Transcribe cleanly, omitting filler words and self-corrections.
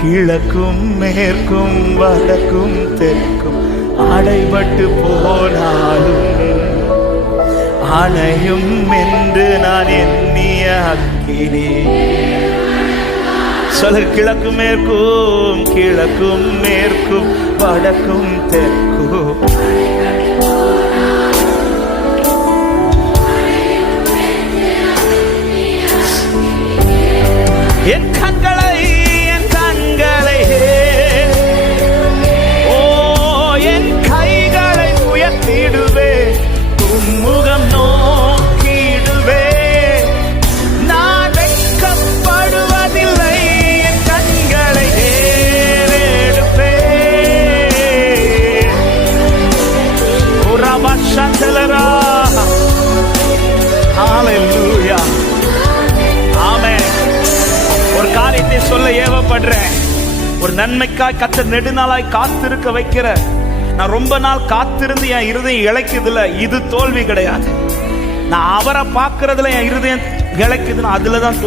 கிழக்கும் மேற்கும் வடக்கும் தெற்கும் அடைபட்டு போனாலும் அணையும் என்று நான் எண்ணிய அக்கினி. சொல்ல, கிழக்கும் மேற்கும், கிழக்கும் மேற்கும் வடக்கும் தெற்கும் என் கண்களை ஓ என் கைகளை உயர்த்திடுவே, உம்முகம் நோக்கிடுவே. நான் வெட்கப்படுவதில்லை, என் கண்களை ஏறெடுப்பே. உரபஷந்தலரா. ஹல்லேலூயா. ஆமென். ஒரு காரியத்தை சொல்ல ஏவப்படுறேன். ஒரு நன்மைக்காய் கர்த்தர் நெடுநாளாய் காத்திருக்க வைக்கிற, நான் ரொம்ப நாள் காத்திருந்து என் இருதயம் இழைக்குதுல, இது தோல்வி கிடையாது. நான் அவரை பார்க்கறதுல என் இருதயம் இழைக்குதுன்னு அதுலதான்